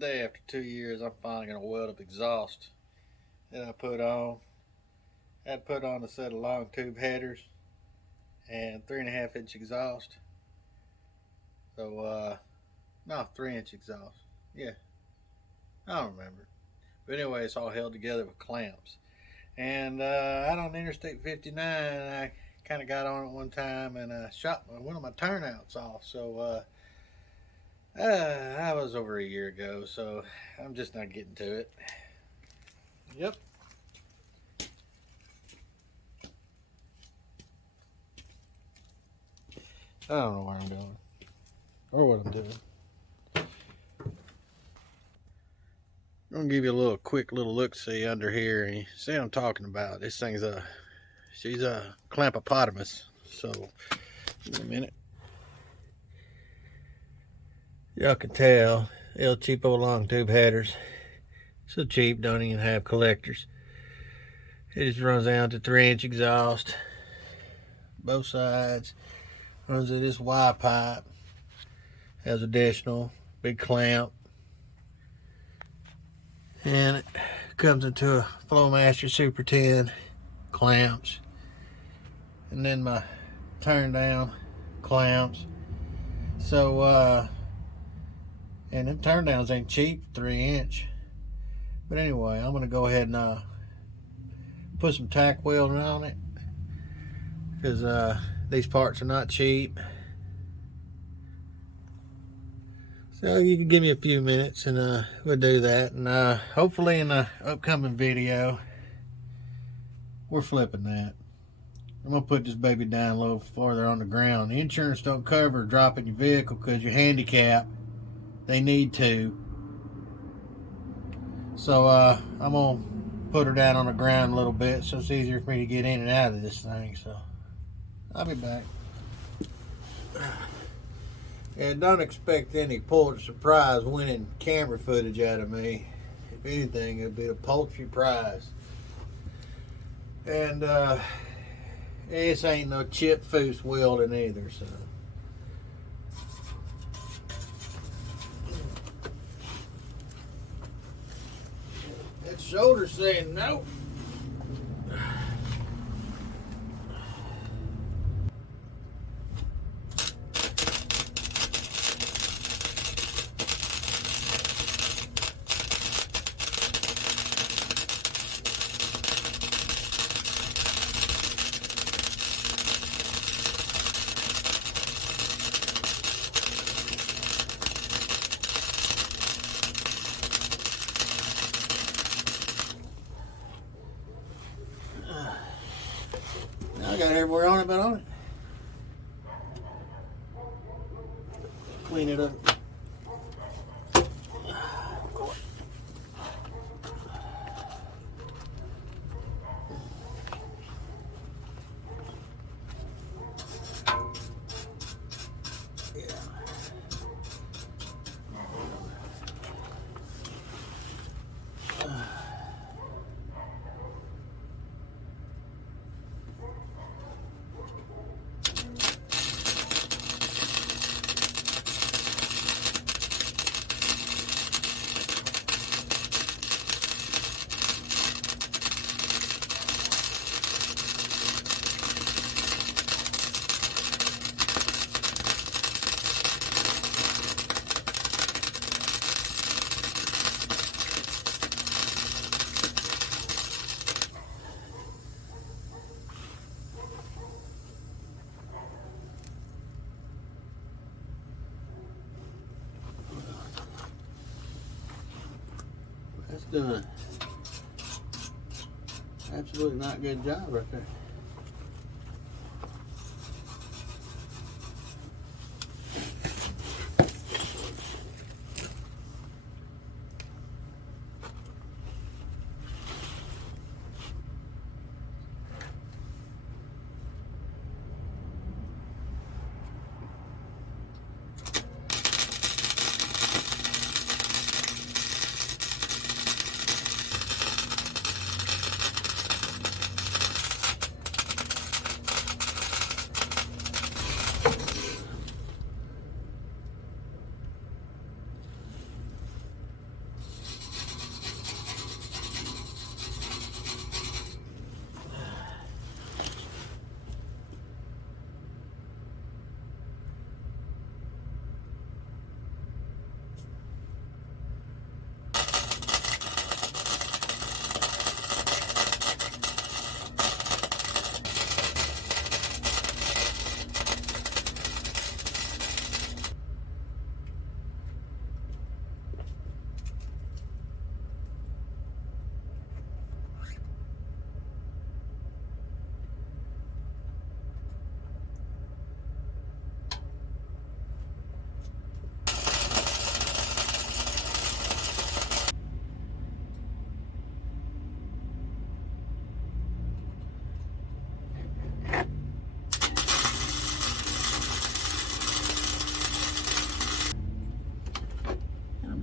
Today, after 2 years, I'm finally going to weld up exhaust that I put on. I had put on a set of long tube headers and 3.5 inch exhaust. So, no, 3 inch exhaust. Yeah, I don't remember. But anyway, it's all held together with clamps. And out on Interstate 59, I kind of got on it one time and shot one of my turnouts off. So, that was over a year ago, so I'm just not getting to it. Yep. I don't know where I'm going or what I'm doing. I'm gonna give you a little quick little look see under here, and you see what I'm talking about. This thing's she's a clampopotamus. So, in a minute. Y'all can tell, little cheapo long tube headers. So cheap, don't even have collectors. It just runs down to 3 inch exhaust. Both sides. Runs to this Y pipe. Has additional big clamp. And it comes into a Flowmaster Super 10 clamps. And then my turn down clamps. So, and them turn downs ain't cheap, 3 inch. But anyway, I'm gonna go ahead and put some tack welding on it, because these parts are not cheap. So you can give me a few minutes and we'll do that. And hopefully in the upcoming video, we're flipping that. I'm gonna put this baby down a little farther on the ground. The insurance don't cover dropping your vehicle because you're handicapped. They need to. So I'm gonna put her down on the ground a little bit so it's easier for me to get in and out of this thing. So I'll be back. And don't expect any Pulitzer Prize winning camera footage out of me. If anything, it'll be a paltry prize. And this ain't no chip foose welding either, so. That shoulder's saying nope. I got everywhere on it but on it. Clean it up. That's doing an absolutely not good job right there.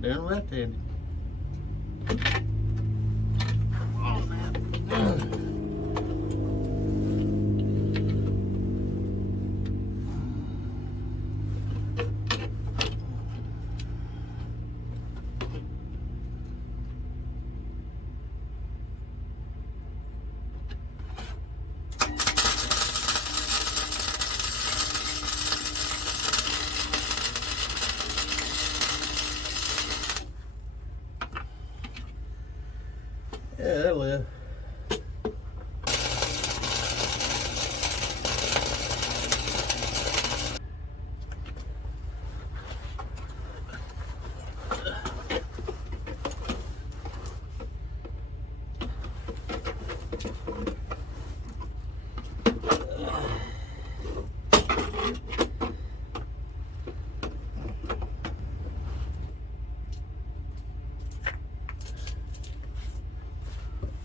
doing left-handed. Come on now. Yeah, that'll live.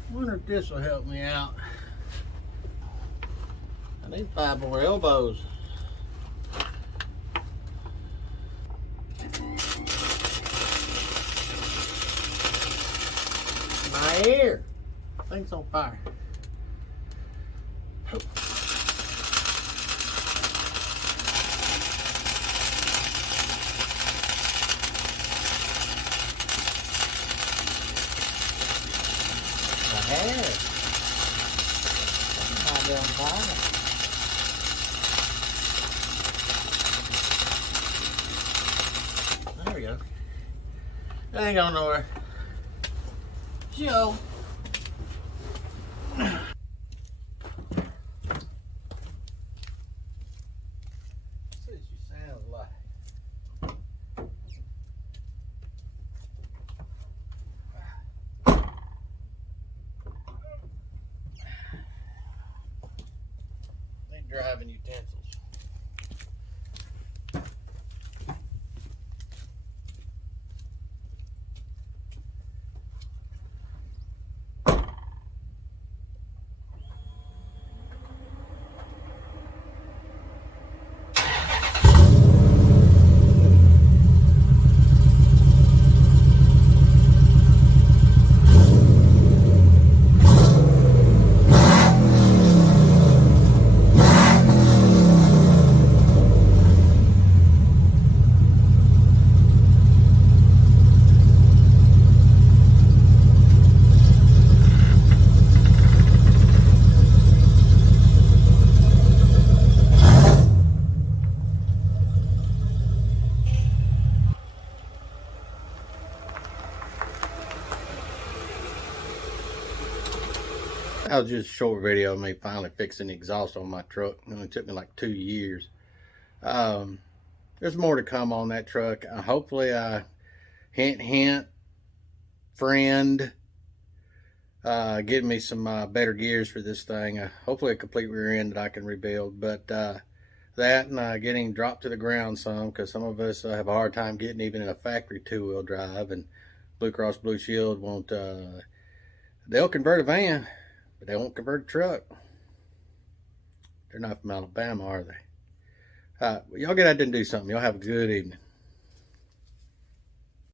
I wonder if this will help me out. I need 5 more elbows. My ear. Thing's on fire. My hair. Might be on fire. There we go. That ain't going nowhere. Joe. See what you sound like. Ain't driving utensils. That was just a short video of me finally fixing the exhaust on my truck. It only took me like 2 years. There's more to come on that truck. Hopefully, hint, friend, getting me some better gears for this thing. Hopefully a complete rear end that I can rebuild. But that and getting dropped to the ground some, because some of us have a hard time getting even in a factory 2-wheel drive. And Blue Cross Blue Shield won't, they'll convert a van, but they won't convert a truck. They're not from Alabama, are they? Y'all get out there and do something. Y'all have a good evening.